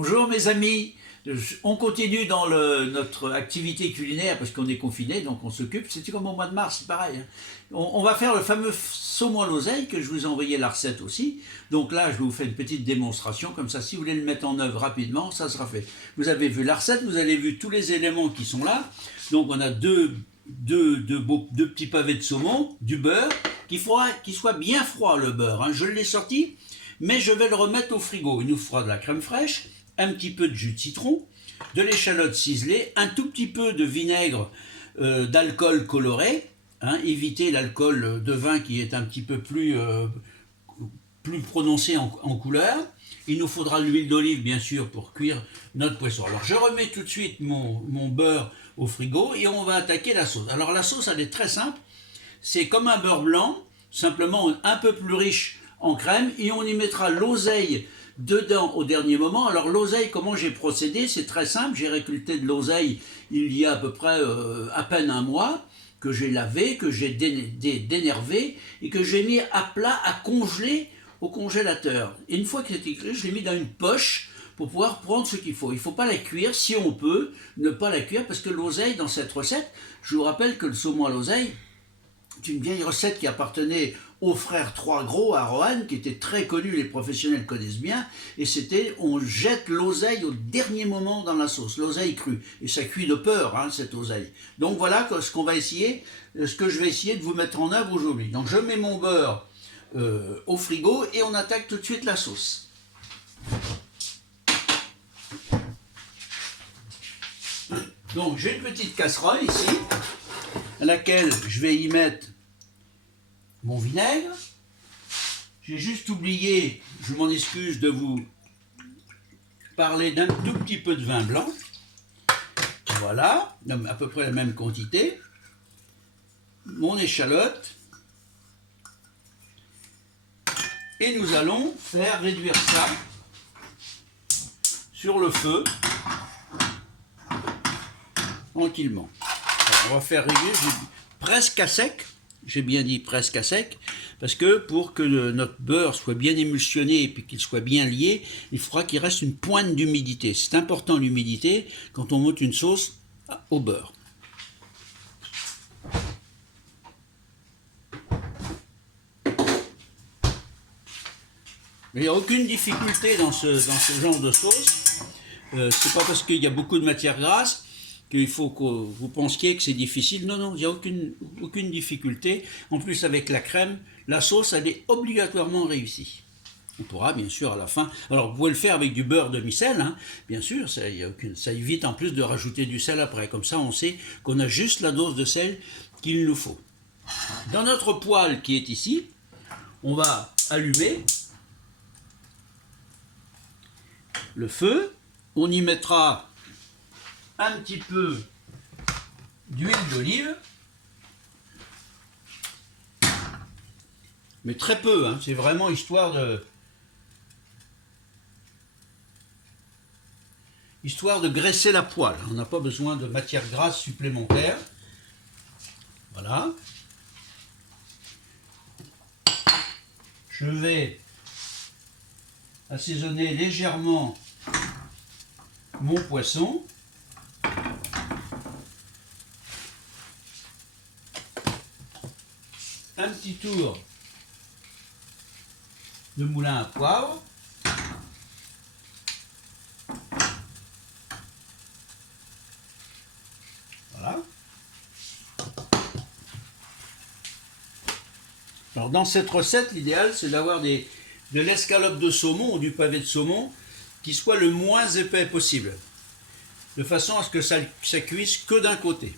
Bonjour mes amis, on continue dans notre activité culinaire parce qu'on est confiné, donc on s'occupe, c'est comme au mois de mars, c'est pareil. Hein. On va faire le fameux saumon à l'oseille que je vous ai envoyé la recette aussi. Donc là, je vais vous faire une petite démonstration, comme ça si vous voulez le mettre en œuvre rapidement, ça sera fait. Vous avez vu la recette, vous avez vu tous les éléments qui sont là. Donc on a deux petits pavés de saumon, du beurre, qu'il faudra qu'il soit bien froid le beurre. Hein. Je l'ai sorti, mais je vais le remettre au frigo. Il nous fera de la crème fraîche, un petit peu de jus de citron, de l'échalote ciselée, un tout petit peu de vinaigre d'alcool coloré, hein, éviter l'alcool de vin qui est un petit peu plus prononcé en couleur. Il nous faudra de l'huile d'olive bien sûr pour cuire notre poisson. Alors je remets tout de suite mon beurre au frigo et on va attaquer la sauce. Alors la sauce elle est très simple, c'est comme un beurre blanc, simplement un peu plus riche en crème, et on y mettra l'oseille dedans au dernier moment. Alors l'oseille, comment j'ai procédé, c'est très simple, j'ai récolté de l'oseille il y a à peu près à peine un mois, que j'ai lavé, que j'ai dénervé, et que j'ai mis à plat, à congeler au congélateur. Et une fois que c'est éclairé, je l'ai mis dans une poche pour pouvoir prendre ce qu'il faut. Il ne faut pas la cuire, si on peut, ne pas la cuire, parce que l'oseille, dans cette recette, je vous rappelle que le saumon à l'oseille, c'est une vieille recette qui appartenait aux frères Trois Gros à Roanne, qui était très connu, les professionnels connaissent bien, et c'était on jette l'oseille au dernier moment dans la sauce, l'oseille crue, et ça cuit de peur, hein, cette oseille. Donc voilà ce qu'on va essayer, ce que je vais essayer de vous mettre en œuvre aujourd'hui. Donc je mets mon beurre au frigo et on attaque tout de suite la sauce. Donc j'ai une petite casserole ici, à laquelle je vais y mettre mon vinaigre. J'ai juste oublié, je m'en excuse de vous parler d'un tout petit peu de vin blanc. Voilà, à peu près la même quantité. Mon échalote. Et nous allons faire réduire ça sur le feu tranquillement. Alors, on va faire réduire presque à sec. J'ai bien dit presque à sec, parce que pour que notre beurre soit bien émulsionné et puis qu'il soit bien lié, il faudra qu'il reste une pointe d'humidité. C'est important l'humidité quand on monte une sauce au beurre. Il n'y a aucune difficulté dans ce genre de sauce. C'est pas parce qu'il y a beaucoup de matière grasse qu'il faut que vous pensiez que c'est difficile. Non, non, il n'y a aucune difficulté. En plus, avec la crème, la sauce, elle est obligatoirement réussie. On pourra, bien sûr, à la fin... Alors, vous pouvez le faire avec du beurre demi-sel, hein, bien sûr, ça évite en plus de rajouter du sel après. Comme ça, on sait qu'on a juste la dose de sel qu'il nous faut. Dans notre poêle qui est ici, on va allumer le feu. On y mettra un petit peu d'huile d'olive, mais très peu, hein, c'est vraiment histoire de graisser la poêle. On n'a pas besoin de matière grasse supplémentaire. Voilà. Je vais assaisonner légèrement mon poisson. Un petit tour de moulin à poivre. Voilà. Alors dans cette recette, l'idéal c'est d'avoir de l'escalope de saumon ou du pavé de saumon qui soit le moins épais possible, de façon à ce que ça cuise que d'un côté.